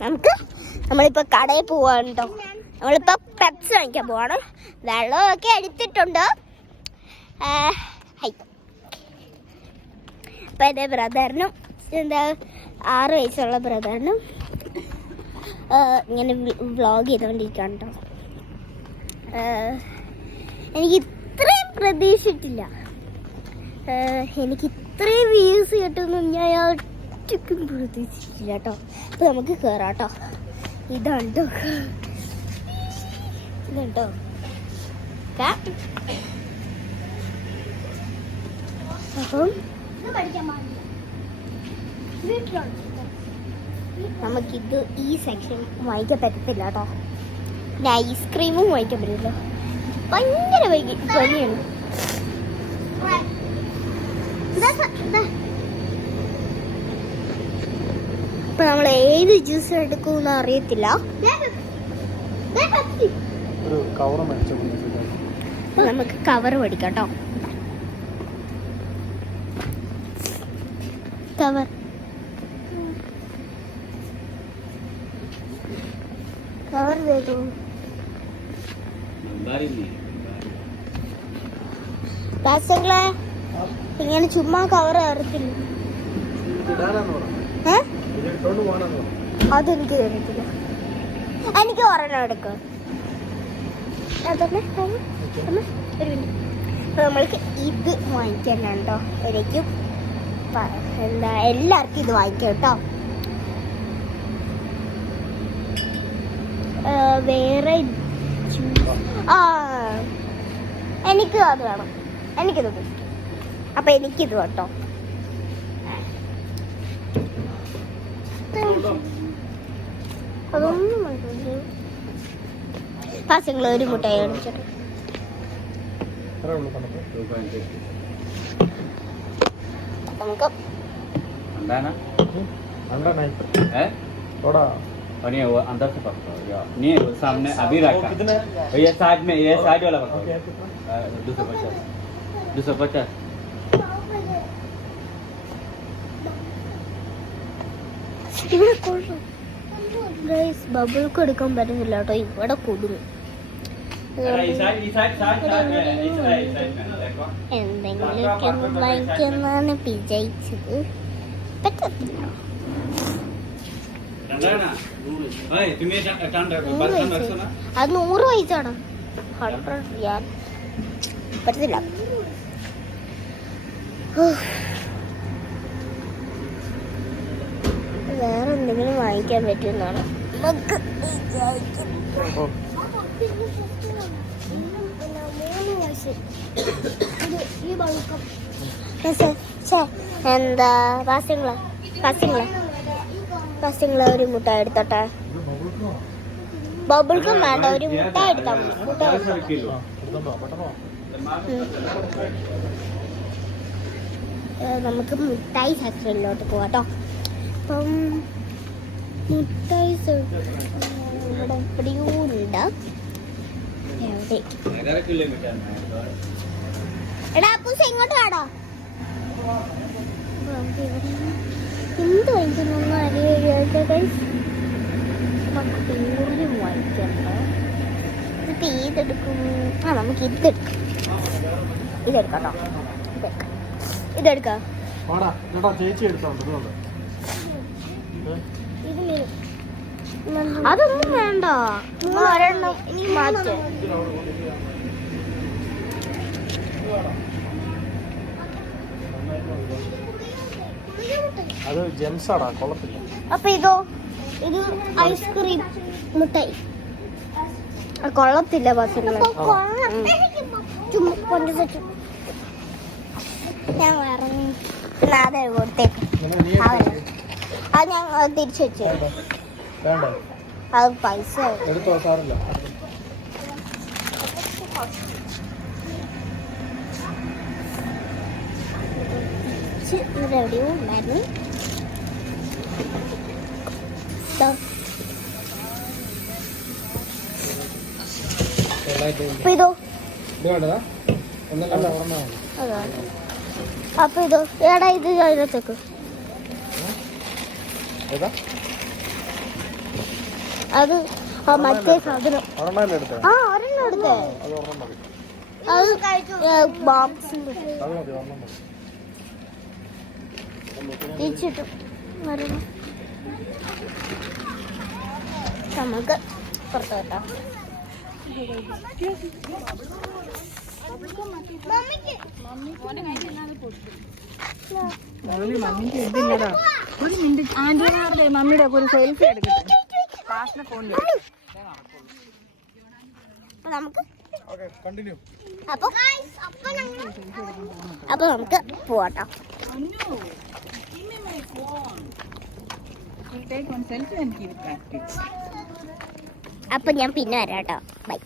നമ്മളിപ്പോൾ കടയിൽ പോവാണ് കേട്ടോ. നമ്മളിപ്പോൾ പെപ്സ് വാങ്ങിക്കാൻ പോവാണ്. വെള്ളമൊക്കെ എടുത്തിട്ടുണ്ട്. അപ്പം എൻ്റെ ബ്രദറിനും 6 വയസ്സുള്ള ബ്രദറിനും ഇങ്ങനെ വ്ളോഗ് ചെയ്തുകൊണ്ടിരിക്കുകയാണ് കേട്ടോ. എനിക്ക് ഇത്രയും പ്രതീക്ഷിച്ചിട്ടില്ല. എനിക്ക് ഇത്രയും വ്യൂസ് കിട്ടുമെന്ന് ഞാൻ ഒറ്റയ്ക്കും പ്രതീക്ഷിച്ചിട്ടില്ല കേട്ടോ. അപ്പോൾ നമുക്ക് കയറാം കേട്ടോ. ഇതാണ് കേട്ടോ. അപ്പം നമുക്കിത് ഈ സെക്ഷൻ വാങ്ങിക്കാൻ പറ്റത്തില്ല കേട്ടോ. പിന്നെ ഐസ്ക്രീമും വാങ്ങിക്കാൻ പറ്റില്ല. ഭയങ്കര പനിയാണ്. ഇപ്പൊ നമ്മൾ ഏത് ജ്യൂസ് എടുക്കുമെന്ന് അറിയത്തില്ല. നമുക്ക് കവർ മേടിക്കാം കേട്ടോ. കവർ തരൂ. ദാസങ്ങളെ ഇങ്ങനെ ചുമ്മാ കവർ ഇറക്കില്ല. അതെനിക്ക് തരത്തില്ല. എനിക്ക് ഒരെണ്ണം എടുക്കാം. നമ്മൾക്ക് ഇത് വാങ്ങിക്കാനുണ്ടോ? എനിക്കും എല്ലാവർക്കും ഇത് വാങ്ങിക്കാം കേട്ടോ. വേറെ എനിക്ക് അത് വേണം. എനിക്കിത് കുടിക്കും. അപ്പം എനിക്കിത് കേട്ടോ. അതൊന്നും പാസങ്ങൾ ഒരു മുട്ടായി കാണിച്ചിട്ട് നമുക്ക് और ये वो अंदर से पकड़ो नहीं सामने अभी रखा ये साइड में ये साइड वाला पकड़ो 250 ബബിൾ കൊടുക്കാൻ പറ്റുന്നില്ല കേട്ടോ. ഇവിടെ കൊടുക്കും. എന്തെങ്കിലുമൊക്കെ വാങ്ങിക്കുന്നതാണ് വിജയിച്ചത്. പറ്റത്തില്ല. അത് 100 പൈസയാണ്. 100 റിയാൽ പറ്റത്തില്ല. വേറെ എന്തെങ്കിലും വാങ്ങിക്കാൻ പറ്റുമെന്നാണ് നമുക്ക് എന്താ പാസിങ്ങളെ ഒരു മുട്ടായി എടുത്തോട്ടെ. ബബിൾക്കും വേണ്ട, ഒരു മുട്ടായി എടുത്താൽ മതി. നമുക്ക് മുട്ടായി സെക്ഷനിലോട്ട് പോവാട്ടോ. അപ്പം മുട്ടായി ഇവിടെ എവിടെയോ ഉണ്ട്. എടാ പൂസ ഇങ്ങോട്ട് വേടോ. എന്ത് വാങ്ങിക്കുന്നൊന്നും അറിയാം. കൂടുതലും വാങ്ങിക്കണ്ട. ഇതിപ്പോൾ ഏതെടുക്കും? നമുക്ക് ഇതെടുക്കാം. ഇതെടുക്കാം കേട്ടോ. ഇതെടുക്കാം. അതൊന്നും വേണ്ട. ഒരെണ്ണം മാറ്റ്. അത് ജെംസാടാ, കൊള്ളത്തില്ല. അപ്പൊ ഇതോ? ഇത് ഐസ്ക്രീം മുട്ടായി. കൊള്ളത്തില്ല പസങ്ങളെ. ഞാൻ വേറെ കൊടുത്തേക്ക്. അത് ഞാൻ തിരിച്ചു വെച്ചു. അത് പൈസ എടുത്തോ, സാറില്ല. എവിടെയോ ഉണ്ടായിരുന്നു. അപ്പൊ ഇതോ? അപ്പൊ ഇതോ? ഏടാ ഇത് അതിനകത്തേക്ക് അത് ആ മറ്റേ സാധനം ഒരെണ്ണമല്ലേ എടുത്തേ? ആ ഒരെണ്ണം എടുത്തേ അത് ഒരെണ്ണം മതി. അത് ബോക്സിന്റെ അത് മതി, ഒരെണ്ണം മതി. തിരിച്ചിട്ടു വരണം നമുക്ക് പുറത്ത് കേട്ടോ. മമ്മിക്ക് ഇതില്ലടാ. ഒരു മിനിറ്റ് ആന്റിമാരുടെ മമ്മിയുടെ ഒരു സെൽഫി എടുക്കട്ടെ. ക്ലാസ്സിലെ ഫോണിൽ അപ്പൊ നമുക്ക് ഓക്കേ, കണ്ടിന്യൂ. അപ്പൊ നമുക്ക് പോവാട്ടോ. സെൽഫി എനിക്ക് അപ്പൊ ഞാൻ പിന്നെ വരാം കേട്ടോ. ബൈ.